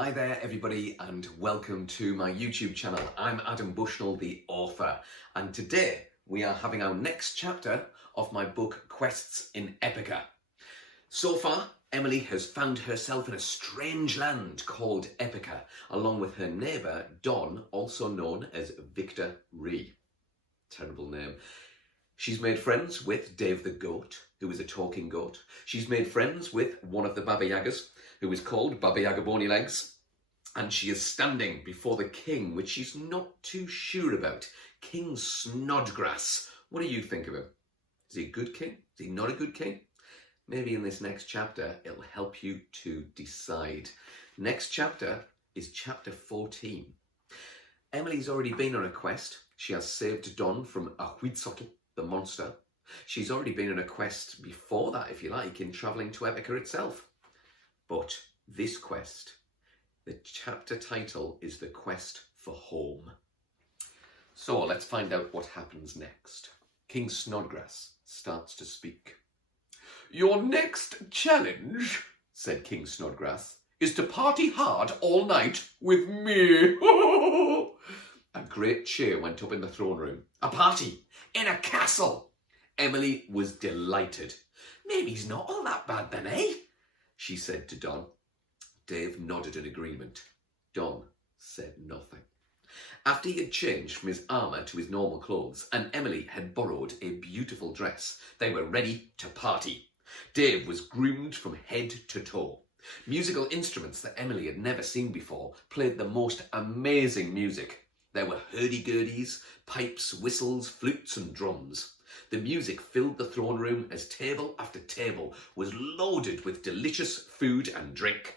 Hi there everybody and welcome to my YouTube channel. I'm Adam Bushnell, the author, and today we are having our next chapter of my book Quests in Epica. So far, Emily has found herself in a strange land called Epica, along with her neighbour Don, also known as Victor Ree. Terrible name. She's made friends with Dave the goat, who is a talking goat. She's made friends with one of the Baba Yagas, who is called Baba Yaga Bony Legs. And she is standing before the king, which she's not too sure about. King Snodgrass. What do you think of him? Is he a good king? Is he not a good king? Maybe in this next chapter, it'll help you to decide. Next chapter is chapter 14. Emily's already been on a quest. She has saved Don from a Huitzotl, the monster. She's already been on a quest before that, if you like, in travelling to Epica itself. But this quest, the chapter title is The Quest for Home. So let's find out what happens next. King Snodgrass starts to speak. Your next challenge, said King Snodgrass, is to party hard all night with me. A great cheer went up in the throne room. A party in a castle. Emily was delighted. Maybe he's not all that bad then, eh? She said to Don. Dave nodded in agreement. Don said nothing. After he had changed from his armour to his normal clothes and Emily had borrowed a beautiful dress, they were ready to party. Dave was groomed from head to toe. Musical instruments that Emily had never seen before played the most amazing music. There were hurdy-gurdies, pipes, whistles, flutes and drums. The music filled the throne room as table after table was loaded with delicious food and drink.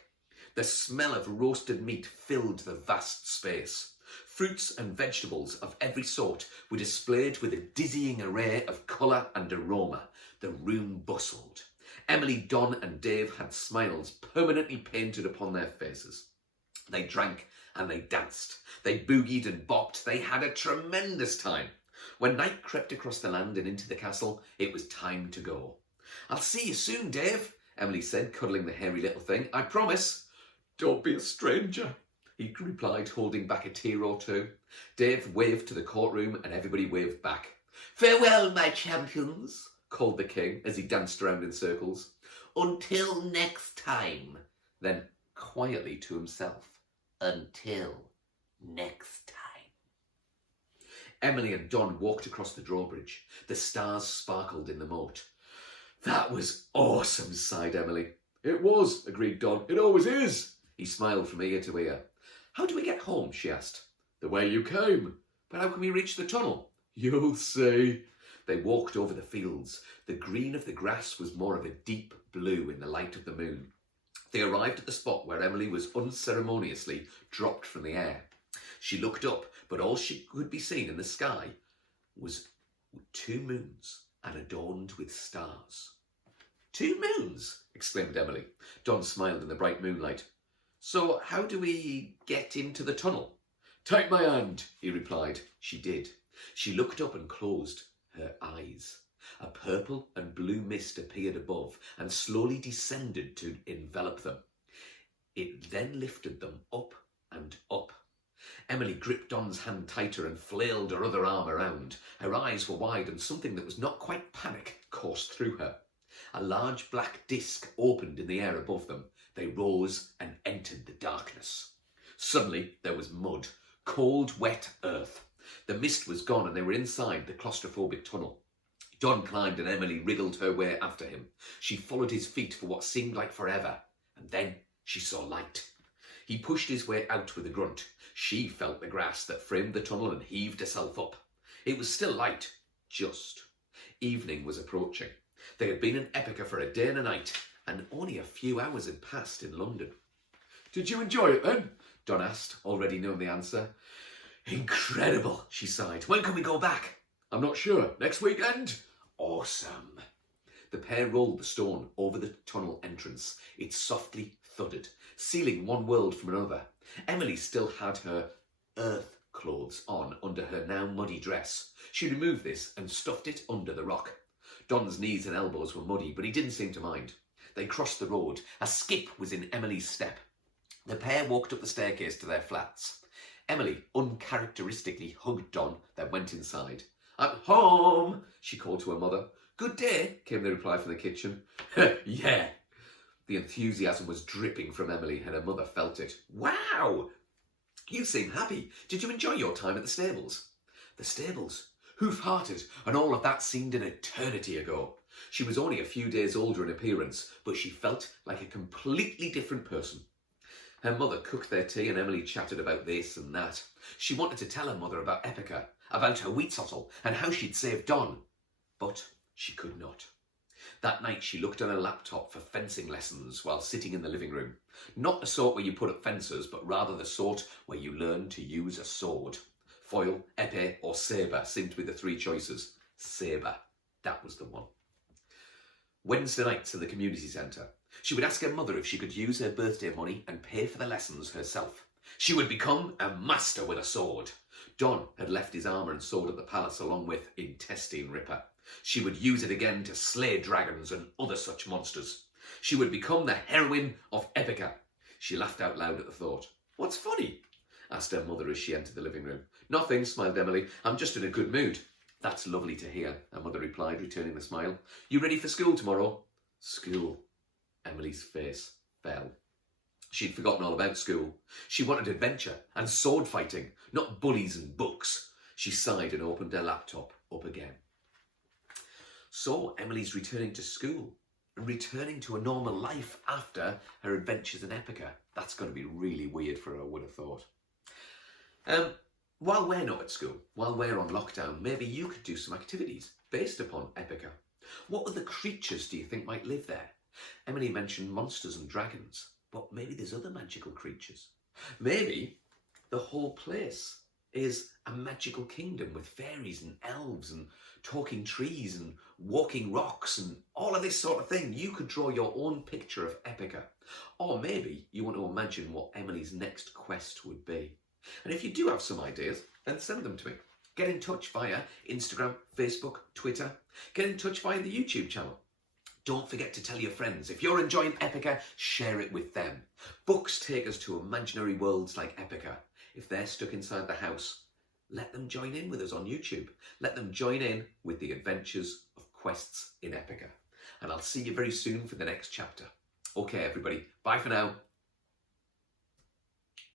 The smell of roasted meat filled the vast space. Fruits and vegetables of every sort were displayed with a dizzying array of colour and aroma. The room bustled. Emily, Don and Dave had smiles permanently painted upon their faces. They drank and they danced. They boogied and bopped. They had a tremendous time. When night crept across the land and into the castle, it was time to go. I'll see you soon, Dave, Emily said, cuddling the hairy little thing. I promise. Don't be a stranger, he replied, holding back a tear or two. Dave waved to the courtroom and everybody waved back. Farewell, my champions, called the king as he danced around in circles. Until next time. Then quietly to himself. Until next time. Emily and Don walked across the drawbridge. The stars sparkled in the moat. That was awesome, sighed Emily. It was, agreed Don. It always is. He smiled from ear to ear. How do we get home, she asked. The way you came. But how can we reach the tunnel? You'll see. They walked over the fields. The green of the grass was more of a deep blue in the light of the moon. They arrived at the spot where Emily was unceremoniously dropped from the air. She looked up, but all she could be seen in the sky was 2 moons and adorned with stars. 2 moons, exclaimed Emily. Don smiled in the bright moonlight. So how do we get into the tunnel? Take my hand, he replied. She did. She looked up and closed her eyes. A purple and blue mist appeared above and slowly descended to envelop them. It then lifted them up and up. Emily gripped Don's hand tighter and flailed her other arm around. Her eyes were wide and something that was not quite panic coursed through her. A large black disc opened in the air above them. They rose and entered the darkness. Suddenly there was mud, cold, wet earth. The mist was gone and they were inside the claustrophobic tunnel. Don climbed and Emily wriggled her way after him. She followed his feet for what seemed like forever, and then she saw light. He pushed his way out with a grunt. She felt the grass that framed the tunnel and heaved herself up. It was still light, just. Evening was approaching. They had been in Epica for a day and a night, and only a few hours had passed in London. Did you enjoy it then? Don asked, already knowing the answer. Incredible, she sighed. When can we go back? I'm not sure. Next weekend? Awesome. The pair rolled the stone over the tunnel entrance. It softly thudded, sealing one world from another. Emily still had her earth clothes on under her now muddy dress. She removed this and stuffed it under the rock. Don's knees and elbows were muddy, but he didn't seem to mind. They crossed the road. A skip was in Emily's step. The pair walked up the staircase to their flats. Emily uncharacteristically hugged Don, then went inside. "I'm home," she called to her mother. "Good day," came the reply from the kitchen. "Yeah." The enthusiasm was dripping from Emily, and her mother felt it. "Wow! You seem happy. Did you enjoy your time at the stables?" The stables? Hoof-hearted, and all of that seemed an eternity ago. She was only a few days older in appearance, but she felt like a completely different person. Her mother cooked their tea and Emily chatted about this and that. She wanted to tell her mother about Epica, about her wheat sottle, and how she'd saved Don. But she could not. That night she looked on her laptop for fencing lessons while sitting in the living room. Not the sort where you put up fences, but rather the sort where you learn to use a sword. Foil, épée, or sabre seemed to be the three choices. Sabre, that was the one. Wednesday nights in the community centre. She would ask her mother if she could use her birthday money and pay for the lessons herself. She would become a master with a sword. Don had left his armour and sword at the palace along with Intestine Ripper. She would use it again to slay dragons and other such monsters. She would become the heroine of Epica. She laughed out loud at the thought. "What's funny?" asked her mother as she entered the living room. "Nothing," smiled Emily. "I'm just in a good mood." "That's lovely to hear," her mother replied, returning the smile. "You ready for school tomorrow?" School. Emily's face fell. She'd forgotten all about school. She wanted adventure and sword fighting, not bullies and books. She sighed and opened her laptop up again. So Emily's returning to school and returning to a normal life after her adventures in Epica. That's going to be really weird for her, I would have thought. While we're not at school, while we're on lockdown, maybe you could do some activities based upon Epica. What other creatures do you think might live there? Emily mentioned monsters and dragons, but maybe there's other magical creatures. Maybe the whole place is a magical kingdom with fairies and elves and talking trees and walking rocks and all of this sort of thing. You could draw your own picture of Epica. Or maybe you want to imagine what Emily's next quest would be. And if you do have some ideas, then send them to me. Get in touch via Instagram, Facebook, Twitter. Get in touch via the YouTube channel. Don't forget to tell your friends. If you're enjoying Epica, share it with them. Books take us to imaginary worlds like Epica. If they're stuck inside the house, let them join in with us on YouTube. Let them join in with the adventures of quests in Epica. And I'll see you very soon for the next chapter. Okay, everybody. Bye for now.